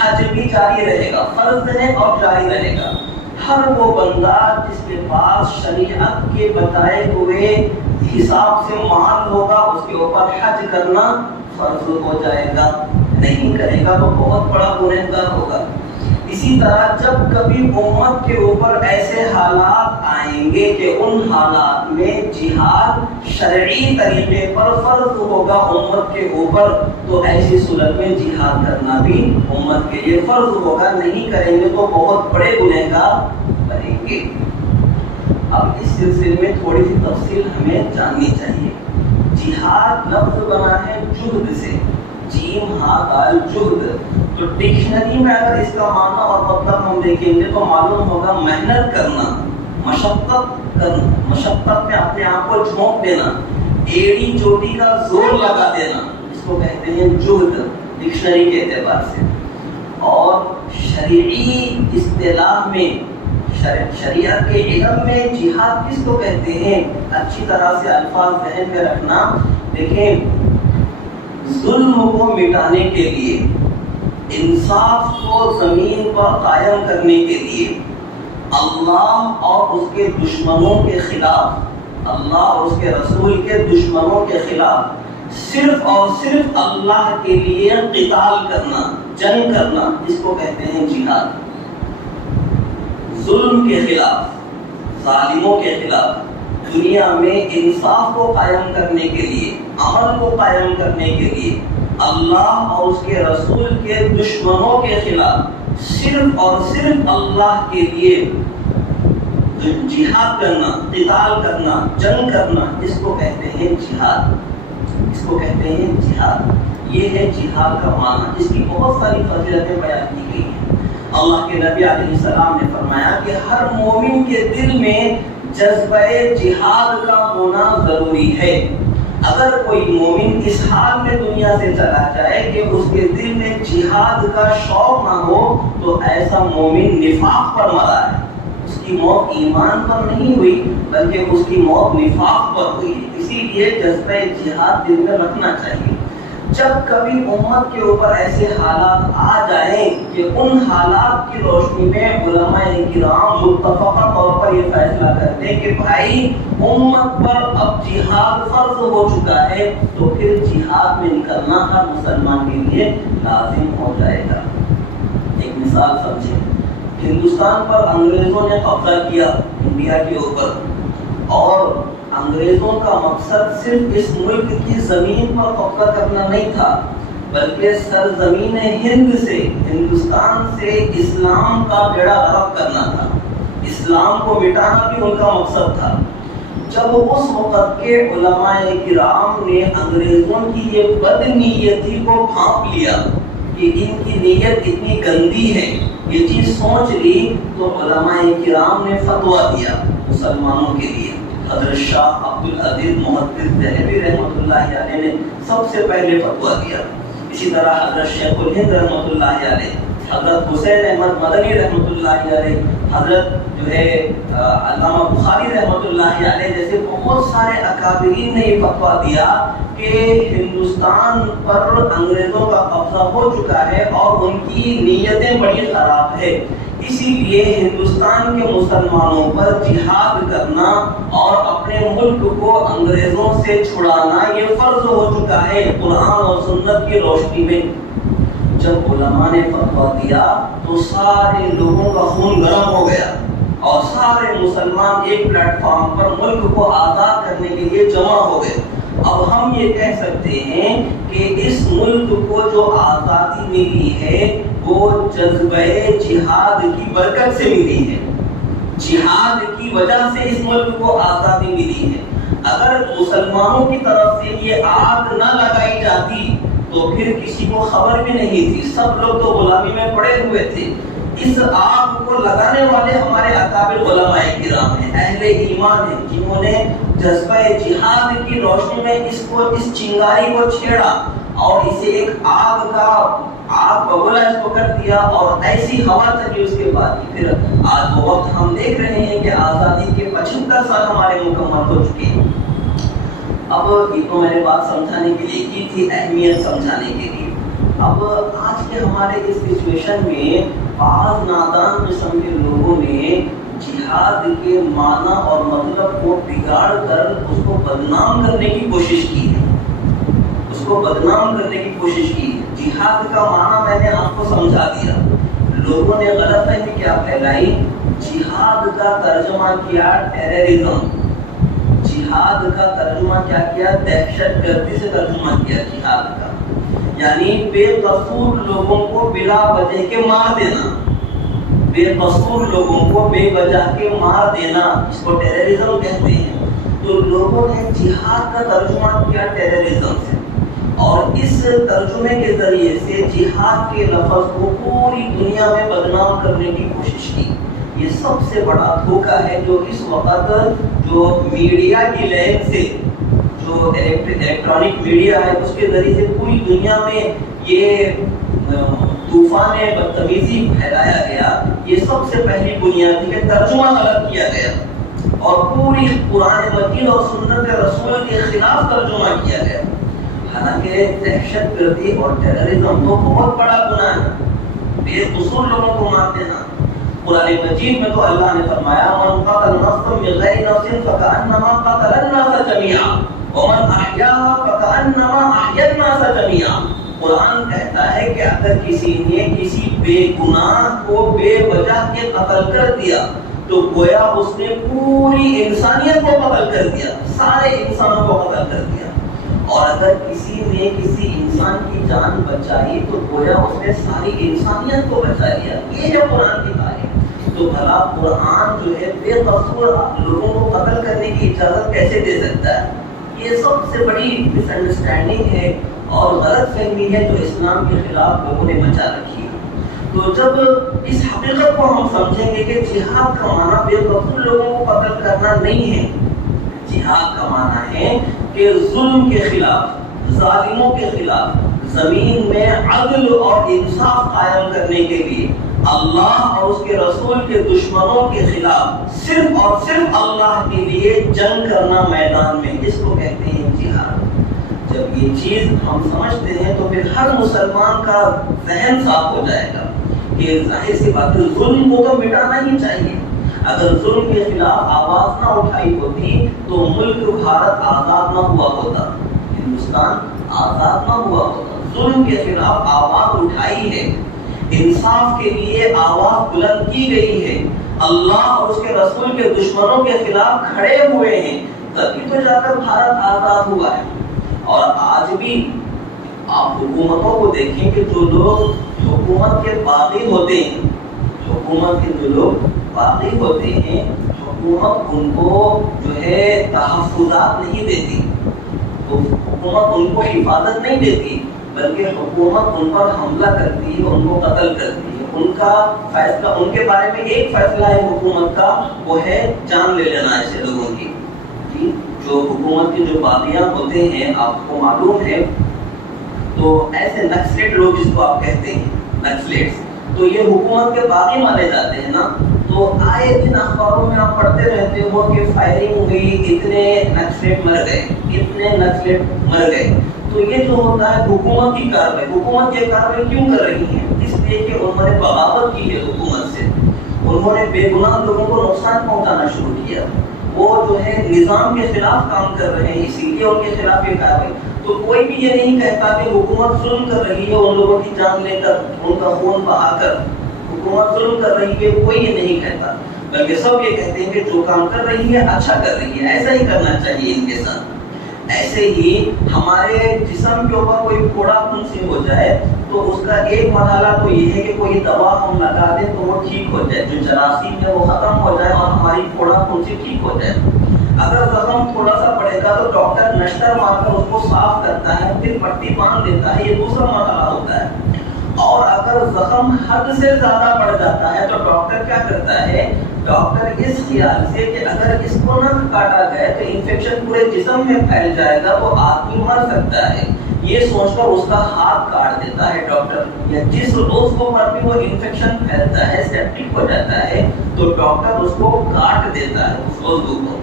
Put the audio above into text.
حج بھی جاری رہے گا، فرض ہے اور جاری رہے گا۔ ہر وہ بندہ جس کے پاس شریعت کے بتائے ہوئے حساب سے مال ہوگا، اس کے اوپر حج کرنا فرض ہو جائے گا، نہیں کرے گا تو بہت بڑا گنہگار ہوگا۔ اسی طرح جب کبھی امت کے اوپر ایسے حالات آئیں گے کہ ان حالات میں جہاد شرعی طریقے پر فرض ہوگا امت کے اوپر، تو ایسی صورت میں جہاد کرنا بھی امت کے لیے فرض ہوگا، نہیں کریں گے تو بہت بڑے گنہگار بنیں گے۔ اب اس سلسلے میں تھوڑی سی تفصیل ہمیں جاننی چاہیے۔ جہاد لفظ بنا ہے جہد سے، جیم ہا دال جہد، تو ڈکشنری میں اگر اس کا معنی اور مطلب ہم دیکھیں گے تو معلوم ہوگا محنت کرنا، مشقت کرنا، مشقت میں اپنے آپ کو جھونک دینا، ایڑی چوٹی کا زور لگا دینا، اس کو کہتے ہیں جہد ڈکشنری کے اعتبار سے۔ اور شرعی اصطلاح میں، شریعت کے علم میں جہاد کس کو کہتے ہیں، اچھی طرح سے الفاظ ذہن میں رکھنا۔ دیکھیں، ظلم کو مٹانے کے لیے، انصاف کو زمین پر قائم کرنے کے لیے، اللہ اور اس کے دشمنوں کے خلاف، اللہ اور اس کے رسول کے دشمنوں کے خلاف صرف اور صرف اللہ کے لیے قتال کرنا، جنگ کرنا، اس کو کہتے ہیں جہاد۔ ظلم کے خلاف، ظالموں کے خلاف، دنیا میں انصاف کو قائم کرنے کے لیے، عمل کو قائم کرنے کے لیے، اللہ اور اس کے رسول کے دشمنوں کے خلاف صرف اور صرف اللہ کے لیے جہاد کرنا، قتال کرنا، جنگ کرنا، اس کو کہتے ہیں جہاد، اس کو کہتے ہیں جہاد۔ یہ ہے جہاد کا معنی، اس کی بہت ساری فضیلتیں بیان کی گئی ہیں۔ اللہ کے نبی علیہ السلام نے فرمایا کہ ہر مومن کے دل میں جذبہ جہاد کا ہونا ضروری ہے۔ اگر کوئی مومن اس حال میں دنیا سے چلا جائے کہ اس کے دل میں جہاد کا شوق نہ ہو تو ایسا مومن نفاق پر مرا ہے، اس کی موت ایمان پر نہیں ہوئی بلکہ اس کی موت نفاق پر ہوئی۔ اسی لیے جذبہ جہاد دل میں رکھنا چاہیے۔ جب کبھی امت کے اوپر ایسے حالات آ جائیں کہ ان حالات کی روشنی میں علماء کرام متفقہ طور پر یہ فیصلہ کرتے ہیں کہ بھائی امت پر اب جہاد فرض ہو چکا ہے، تو پھر جہاد میں نکلنا ہر مسلمان کے لیے لازم ہو جائے گا۔ ایک مثال سمجھیں، ہندوستان پر انگریزوں نے قبضہ کیا انڈیا کے اوپر، اور انگریزوں کا مقصد صرف اس ملک کی زمین پر قبضہ کرنا نہیں تھا بلکہ سرزمین ہند سے، ہندوستان سے اسلام کا بیڑا غرق کرنا تھا، اسلام کو مٹانا بھی ان کا مقصد تھا۔ جب اس وقت کے علماء کرام نے انگریزوں کی یہ بد نیتی کو بھانپ لیا کہ ان کی نیت اتنی گندی ہے، یہ چیز سوچ لی، تو علماء کرام نے فتویٰ دیا مسلمانوں کے لیے۔ حضرت شاہ عبدالعزیز محدث دہلوی رحمۃ اللہ علیہ نے سب سے پہلے فتویٰ دیا۔ اسی طرح حضرت شیخ الہند رحمۃ اللہ علیہ، حضرت حسین احمد مدنی رحمۃ اللہ علیہ، حضرت جو ہے علامہ بخاری رحمۃ اللہ علیہ جیسے بہت سارے اکابرین نے یہ فتویٰ دیا کہ ہندوستان پر انگریزوں کا قبضہ ہو چکا ہے اور ان کی نیتیں بڑی خراب ہے، اسی لیے ہندوستان کے مسلمانوں پر جہاد کرنا اور اپنے ملک کو انگریزوں سے چھڑانا یہ فرض ہو چکا ہے قرآن اور سنت کی روشنی میں۔ جب علماء نے فتویٰ دیا تو سارے لوگوں کا خون گرم ہو گیا اور سارے مسلمان ایک پلیٹ فارم پر ملک کو آزاد کرنے کے لیے جمع ہو گئے۔ اب ہم یہ کہہ سکتے ہیں کہ اس ملک کو جو آزادی ملی ہے وہ جذبہ جہاد کی برکت سے ملی ہے، جہاد کی وجہ سے اس ملک کو آزادی ملی ہے۔ اگر مسلمانوں کی طرف سے یہ آگ نہ لگائی جاتی تو پھر کسی کو خبر بھی نہیں تھی، سب لوگ تو غلامی میں پڑے ہوئے تھے۔ اس آگ کو لگانے والے ہمارے اکابر علماء کرام ہیں، اہل ایمان ہیں، جنہوں نے جذبہ جہاد کی روشنی میں اس چنگاری کو چھیڑا اور اسے ایک آگ بگولا اس کو کر دیا اور ایسی ہوا چلی اس کے بعد پھر آج وہ وقت ہم دیکھ رہے ہیں کہ آزادی کے 75 سال ہمارے مکمل ہو چکے ہیں۔ اب یہ تو میں نے بات سمجھانے کے لیے کی تھی، اہمیت سمجھانے کے لیے۔ اب آج کے ہمارے اس سچویشن میں بعض نادان قسم کے لوگوں نے جہاد کے معنی اور مطلب کو بگاڑ کر اس کو بدنام کرنے کی کوشش کی ہے، اس کو بدنام کرنے کی کوشش کی ہے۔ جہاد کا معنی میں نے آپ کو سمجھا دیا، لوگوں نے غلط فہمی کیا پھیلائی، جہاد کا ترجمہ کیا ٹیررزم، جہاد کا ترجمہ کیا کیا، دہشت گردی سے ترجمہ کیا جہاد کا، یعنی بے قصور لوگوں کو بلا وجہ کے مار دینا، بے قصور لوگوں کو بے وجہ کے مار دینا، اس کو ٹیررزم کہتے ہیں۔ تو لوگوں نے جہاد کا ترجمہ کیا ٹیررزم سے، اور اس ترجمے کے ذریعے سے جہاد کے لفظ کو پوری دنیا میں بدنام کرنے کی کوشش کی۔ یہ سب سے بڑا دھوکہ ہے جو اس وقت جو میڈیا کی لین سے، جو الیکٹرانک میڈیا ہے اس کے ذریعے سے پوری دنیا میں یہ طوفان بدتمیزی پھیلایا گیا، یہ سب سے پہلی بنیاد تھی کہ ترجمہ غلط کیا گیا اور پوری قرآن مجید اور سنت رسول کے خلاف ترجمہ کیا گیا۔ حالانکہ دہشت گردی اور ٹیررزم تو بہت بڑا گناہ ہے، بے قصور لوگوں کو مار دینا۔ قرآن مجید میں تو اللہ نے فرمایا من قتل نفسا بغیر نفس فکأنما قتل الناس جميعا ومن احیاها فکأنما احیا الناس جميعا۔ قرآن کہتا ہے کہ اگر کسی نے کسی بے گناہ کو بے وجہ کے قتل کر دیا تو گویا اس نے پوری انسانیت کو قتل کر دیا، سارے انسانوں کو قتل کر دیا، اور اگر کسی نے کسی انسان کی جان بچائی تو گویا اس نے ساری انسانیت کو بچا لیا۔ یہ ہے قرآن کی تعلیم۔ تو بھلا قرآن جو ہے بے قصور لوگوں کو قتل کرنے کی اجازت کیسے دے سکتا ہے؟ یہ سب سے بڑی مس انڈرسٹینڈنگ ہے اور غلط فہمی ہے جو اسلام کے خلاف لوگوں نے مچا رکھی ہے۔ تو جب اس حقیقت کو ہم سمجھیں گے کہ جہاد کا معنی بے قصور لوگوں کو قتل کرنا نہیں ہے، جہاد کا معنی ہے کہ ظلم کے خلاف، ظالموں کے خلاف زمین میں عدل اور انصاف قائم کرنے کے لیے اللہ اور اس کے رسول کے دشمنوں کے خلاف صرف اور صرف اللہ کے لیے جنگ کرنا میدان میں، اس کو کہتے ہیں جہاد۔ جب یہ چیز ہم سمجھتے ہیں تو پھر ہر مسلمان کا ذہن صاف ہو جائے گا کہ ظاہر سی بات ہے ظلم کو تو مٹانا ہی چاہیے۔ اگر ظلم کے خلاف آواز نہ اٹھائی ہوتی تو ملک بھارت آزاد نہ ہوا ہوتا، ہندوستان آزاد نہ ہوا ہوتا۔ ظلم کے خلاف آواز اٹھائی ہے، انصاف کے لیے آواز بلند کی گئی ہے، اللہ اور اس کے رسول کے دشمنوں کے خلاف کھڑے ہوئے ہیں، تبھی تو جا کر بھارت آزاد ہوا ہے۔ اور آج بھی آپ حکومتوں کو دیکھیں کہ جو لوگ حکومت کے باغی ہوتے ہیں، حکومت کے جو لوگ باغی ہوتے ہیں، حکومت ان کو جو ہے تحفظات نہیں دیتی، تو حکومت ان کو حفاظت نہیں دیتی، بلکہ حکومت ان پر حملہ کرتی ہے، ان کو قتل کرتی ہے۔ ان کا فیصلہ، ان کے بارے میں ایک فیصلہ ہے حکومت کا، وہ ہے جان لے لینا ایسے لوگوں کی۔ جی جو حکومت کے جو باغیاں ہوتے ہیں آپ کو معلوم ہے، تو ایسے نکسلیٹ لوگ جس کو آپ کہتے ہیں نکسلیٹس، تو یہ حکومت کے باغی مانے جاتے ہیں نا۔ تو آئے دن اخباروں میں آپ پڑھتے رہتے ہو کہ فائرنگ ہوئی، اتنے نکسلیٹ مر گئے، اتنے نکسلیٹ مر گئے۔ تو یہ جو ہوتا ہے حکومت کی کارروائی، حکومت یہ کارروائی کیوں کر رہی ہے؟ اس لیے کہ انہوں نے بغاوت کی ہے حکومت سے، انہوں نے بے گناہ لوگوں کو نقصان پہنچانا شروع کیا، وہ جو ہے نظام کے خلاف کام کر رہے ہیں، اسی لیے ان کے خلاف یہ کارروائی۔ تو کوئی بھی یہ نہیں کہتا کہ حکومت ظلم کر رہی ہے ان لوگوں کی جان لے کر، ان کا خون بہا کر حکومت ظلم کر رہی ہے، کوئی یہ نہیں کہتا، بلکہ سب یہ کہتے ہیں کہ جو کام کر رہی ہے اچھا کر رہی ہے، ایسا ہی کرنا چاہیے ان کے ساتھ۔ ایسے ہی ہمارے جسم کے اوپر کوئی پھوڑا پھنسی ہو جائے تو اس کا ایک مرحلہ تو یہ ہے کہ کوئی دوا ہم لگا دیں تو وہ ٹھیک ہو جائے، جو جراثیم ہے وہ ختم ہو جائے اور ہماری پھوڑا پھنسی ٹھیک ہو جائے۔ اگر زخم تھوڑا سا پڑے گا تو ڈاکٹر نشتر مار کر اس کو صاف کرتا ہے، پھر پٹی باندھ دیتا ہے، یہ دوسرا مرحلہ ہوتا ہے۔ اور اگر زخم حد سے زیادہ بڑھ جاتا ہے تو ڈاکٹر کیا کرتا ہے؟ ڈاکٹر اس خیال سے کہ اگر اس کو نہ کاٹا گئے تو انفیکشن پورے جسم میں پھیل جائے گا تو آدمی مر سکتا ہے، یہ سوچ کر اس کا ہاتھ کاٹ دیتا ہے ڈاکٹر۔ یا جس عضو پر بھی وہ انفیکشن پھیلتا ہے، سیپٹک ہو جاتا ہے، تو ڈاکٹر اس کو کاٹ دیتا ہے اس عضو کو۔